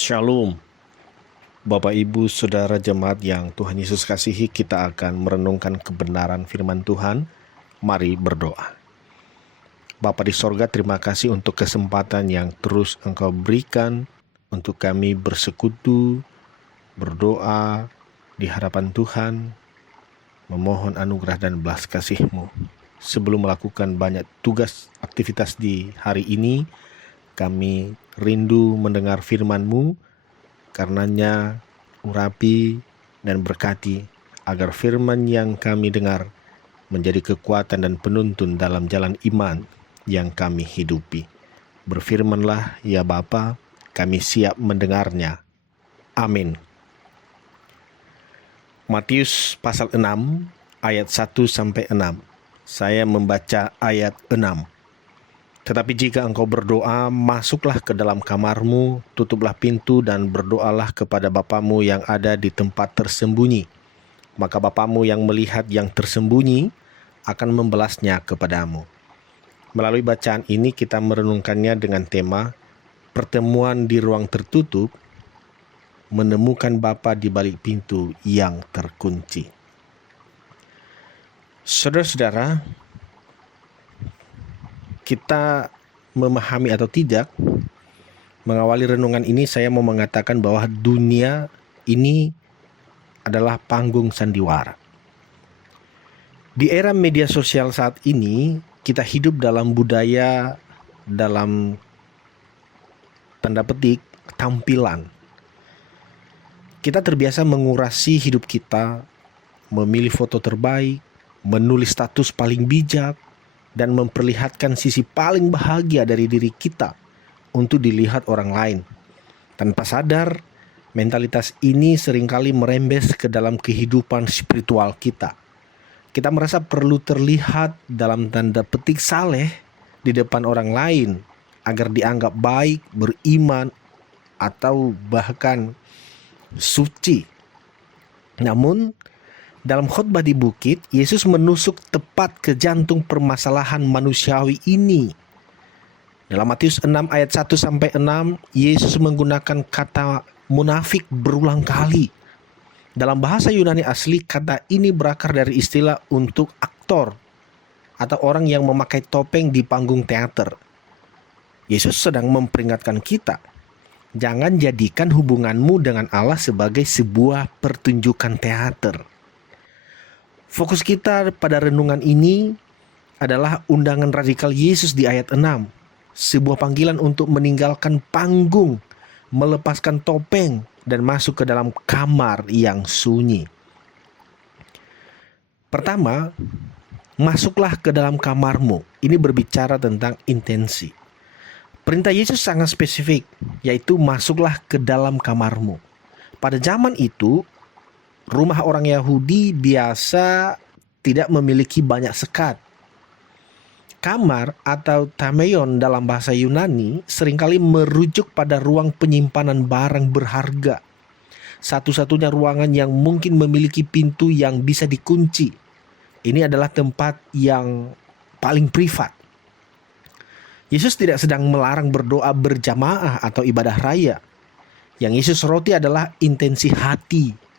Shalom, Bapak Ibu Saudara Jemaat yang Tuhan Yesus kasihi, kita akan merenungkan kebenaran firman Tuhan. Mari berdoa. Bapa di sorga, terima kasih untuk kesempatan yang terus Engkau berikan untuk kami bersekutu, berdoa di hadapan Tuhan, memohon anugerah dan belas kasih-Mu. Sebelum melakukan banyak tugas aktivitas di hari ini, kami rindu mendengar firman-Mu, karenanya urapi dan berkati agar firman yang kami dengar menjadi kekuatan dan penuntun dalam jalan iman yang kami hidupi. Berfirmanlah ya Bapa, kami siap mendengarnya. Amin. Matius pasal 6 ayat 1-6. Saya membaca ayat 6. Tetapi jika engkau berdoa, masuklah ke dalam kamarmu, tutuplah pintu dan berdoalah kepada Bapamu yang ada di tempat tersembunyi. Maka Bapamu yang melihat yang tersembunyi akan membalasnya kepadamu. Melalui bacaan ini kita merenungkannya dengan tema pertemuan di ruang tertutup, menemukan Bapa di balik pintu yang terkunci. Saudara-saudara, kita memahami atau tidak, mengawali renungan ini saya mau mengatakan bahwa dunia ini adalah panggung sandiwara. Di era media sosial saat ini, kita hidup dalam budaya, dalam tanda petik, tampilan. Kita terbiasa mengurasi hidup kita, memilih foto terbaik, menulis status paling bijak, dan memperlihatkan sisi paling bahagia dari diri kita untuk dilihat orang lain. Tanpa sadar, mentalitas ini seringkali merembes ke dalam kehidupan spiritual kita. Kita merasa perlu terlihat dalam tanda petik saleh di depan orang lain agar dianggap baik, beriman, atau bahkan suci. Namun, dalam khotbah di bukit, Yesus menusuk tepat ke jantung permasalahan manusiawi ini. Dalam Matius 6 ayat 1-6, Yesus menggunakan kata munafik berulang kali. Dalam bahasa Yunani asli, kata ini berakar dari istilah untuk aktor atau orang yang memakai topeng di panggung teater. Yesus sedang memperingatkan kita, jangan jadikan hubunganmu dengan Allah sebagai sebuah pertunjukan teater. Fokus kita pada renungan ini adalah undangan radikal Yesus di ayat 6. Sebuah panggilan untuk meninggalkan panggung, melepaskan topeng, dan masuk ke dalam kamar yang sunyi. Pertama, masuklah ke dalam kamarmu. Ini berbicara tentang intensi. Perintah Yesus sangat spesifik, yaitu masuklah ke dalam kamarmu. Pada zaman itu, rumah orang Yahudi biasa tidak memiliki banyak sekat. Kamar atau tameion dalam bahasa Yunani seringkali merujuk pada ruang penyimpanan barang berharga. Satu-satunya ruangan yang mungkin memiliki pintu yang bisa dikunci. Ini adalah tempat yang paling privat. Yesus tidak sedang melarang berdoa berjamaah atau ibadah raya. Yang Yesus soroti adalah intensi hati.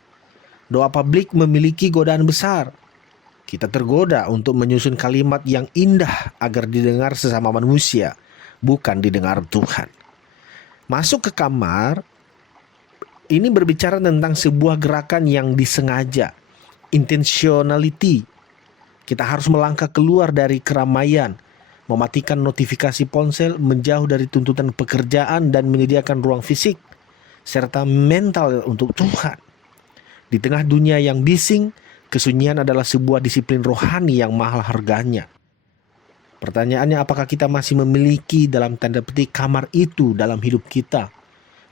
Doa publik memiliki godaan besar. Kita tergoda untuk menyusun kalimat yang indah agar didengar sesama manusia, bukan didengar Tuhan. Masuk ke kamar, ini berbicara tentang sebuah gerakan yang disengaja, intentionality. Kita harus melangkah keluar dari keramaian, mematikan notifikasi ponsel, menjauh dari tuntutan pekerjaan dan menyediakan ruang fisik, serta mental untuk Tuhan. Di tengah dunia yang bising, kesunyian adalah sebuah disiplin rohani yang mahal harganya. Pertanyaannya, apakah kita masih memiliki dalam tanda petik kamar itu dalam hidup kita?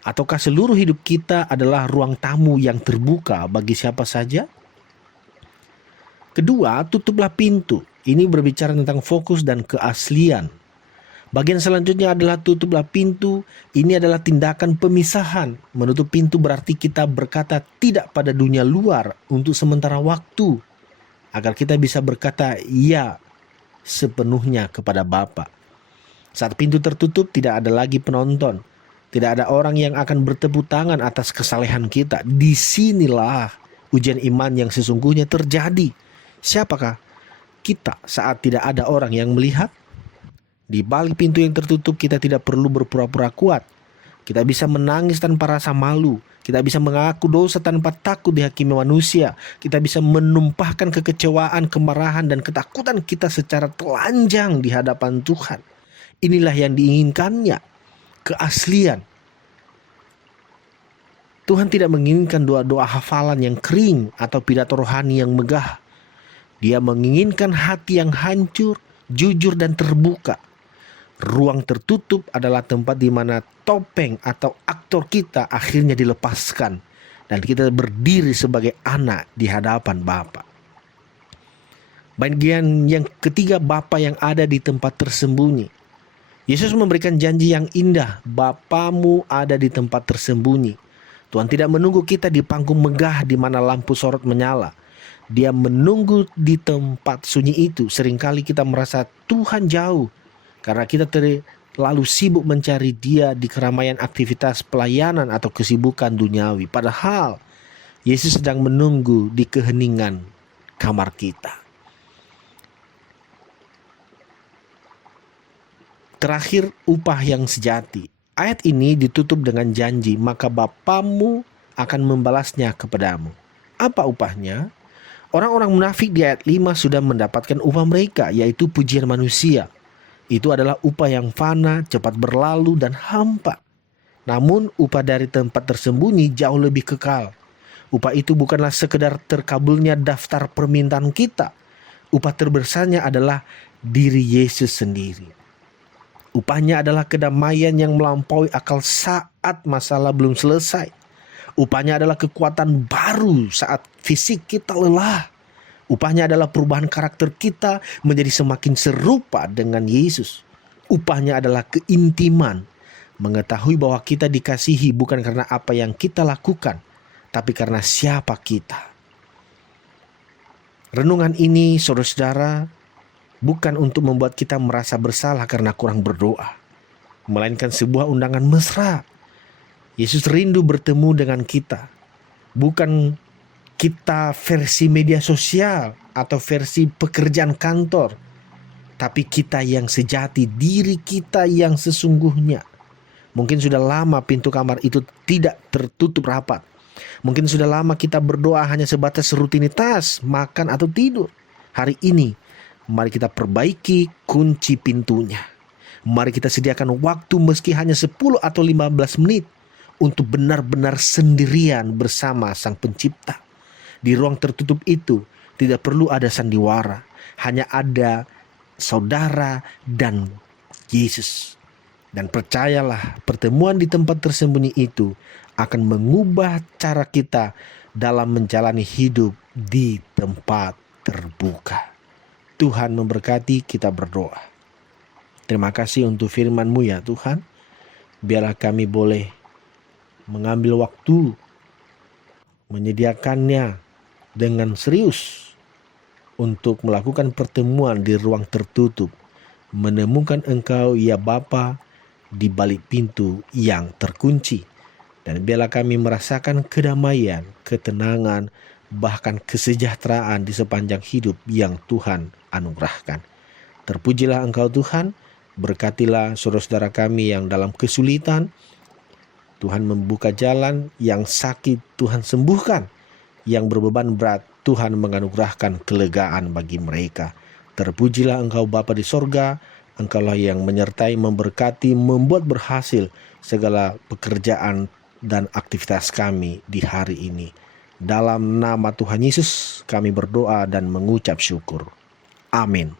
Ataukah seluruh hidup kita adalah ruang tamu yang terbuka bagi siapa saja? Kedua, tutuplah pintu. Ini berbicara tentang fokus dan keaslian. Bagian selanjutnya adalah tutuplah pintu. Ini adalah tindakan pemisahan. Menutup pintu berarti kita berkata tidak pada dunia luar untuk sementara waktu, agar kita bisa berkata ya sepenuhnya kepada Bapa. Saat pintu tertutup, tidak ada lagi penonton. Tidak ada orang yang akan bertepuk tangan atas kesalehan kita. Disinilah ujian iman yang sesungguhnya terjadi. Siapakah kita saat tidak ada orang yang melihat? Di balik pintu yang tertutup kita tidak perlu berpura-pura kuat. Kita bisa menangis tanpa rasa malu. Kita bisa mengaku dosa tanpa takut dihakimi manusia. Kita bisa menumpahkan kekecewaan, kemarahan, dan ketakutan kita secara telanjang di hadapan Tuhan. Inilah yang diinginkannya, keaslian. Tuhan tidak menginginkan doa-doa hafalan yang kering atau pidato rohani yang megah. Dia menginginkan hati yang hancur, jujur, dan terbuka. Ruang tertutup adalah tempat di mana topeng atau aktor kita akhirnya dilepaskan dan kita berdiri sebagai anak di hadapan Bapa. Bagian yang ketiga, Bapa yang ada di tempat tersembunyi. Yesus memberikan janji yang indah, Bapamu ada di tempat tersembunyi. Tuhan tidak menunggu kita di panggung megah di mana lampu sorot menyala. Dia menunggu di tempat sunyi itu. Seringkali kita merasa Tuhan jauh karena kita terlalu sibuk mencari Dia di keramaian aktivitas pelayanan atau kesibukan duniawi. Padahal Yesus sedang menunggu di keheningan kamar kita. Terakhir, upah yang sejati. Ayat ini ditutup dengan janji, maka Bapamu akan membalasnya kepadamu. Apa upahnya? Orang-orang munafik di ayat 5 sudah mendapatkan upah mereka, yaitu pujian manusia. Itu adalah upah yang fana, cepat berlalu, dan hampa. Namun upah dari tempat tersembunyi jauh lebih kekal. Upah itu bukanlah sekedar terkabulnya daftar permintaan kita. Upah terbesarnya adalah diri Yesus sendiri. Upahnya adalah kedamaian yang melampaui akal saat masalah belum selesai. Upahnya adalah kekuatan baru saat fisik kita lelah. Upahnya adalah perubahan karakter kita menjadi semakin serupa dengan Yesus. Upahnya adalah keintiman, mengetahui bahwa kita dikasihi bukan karena apa yang kita lakukan, tapi karena siapa kita. Renungan ini, saudara-saudara, bukan untuk membuat kita merasa bersalah karena kurang berdoa, melainkan sebuah undangan mesra. Yesus rindu bertemu dengan kita, bukan kita versi media sosial atau versi pekerjaan kantor, tapi kita yang sejati, diri kita yang sesungguhnya. Mungkin sudah lama pintu kamar itu tidak tertutup rapat. Mungkin sudah lama kita berdoa hanya sebatas rutinitas, makan atau tidur. Hari ini, mari kita perbaiki kunci pintunya. Mari kita sediakan waktu meski hanya 10 atau 15 menit untuk benar-benar sendirian bersama Sang Pencipta. Di ruang tertutup itu tidak perlu ada sandiwara, hanya ada saudara dan Yesus. Dan percayalah, pertemuan di tempat tersembunyi itu akan mengubah cara kita dalam menjalani hidup di tempat terbuka. Tuhan memberkati, kita berdoa. Terima kasih untuk firman-Mu ya Tuhan. Biarlah kami boleh mengambil waktu, menyediakannya dengan serius untuk melakukan pertemuan di ruang tertutup, menemukan Engkau ya Bapa di balik pintu yang terkunci. Dan biarlah kami merasakan kedamaian, ketenangan, bahkan kesejahteraan di sepanjang hidup yang Tuhan anugerahkan. Terpujilah Engkau Tuhan, berkatilah saudara-saudara kami yang dalam kesulitan. Tuhan membuka jalan, yang sakit Tuhan sembuhkan, yang berbeban berat Tuhan menganugerahkan kelegaan bagi mereka. Terpujilah Engkau Bapa di sorga, Engkaulah yang menyertai, memberkati, membuat berhasil segala pekerjaan dan aktivitas kami di hari ini. Dalam nama Tuhan Yesus kami berdoa dan mengucap syukur. Amin.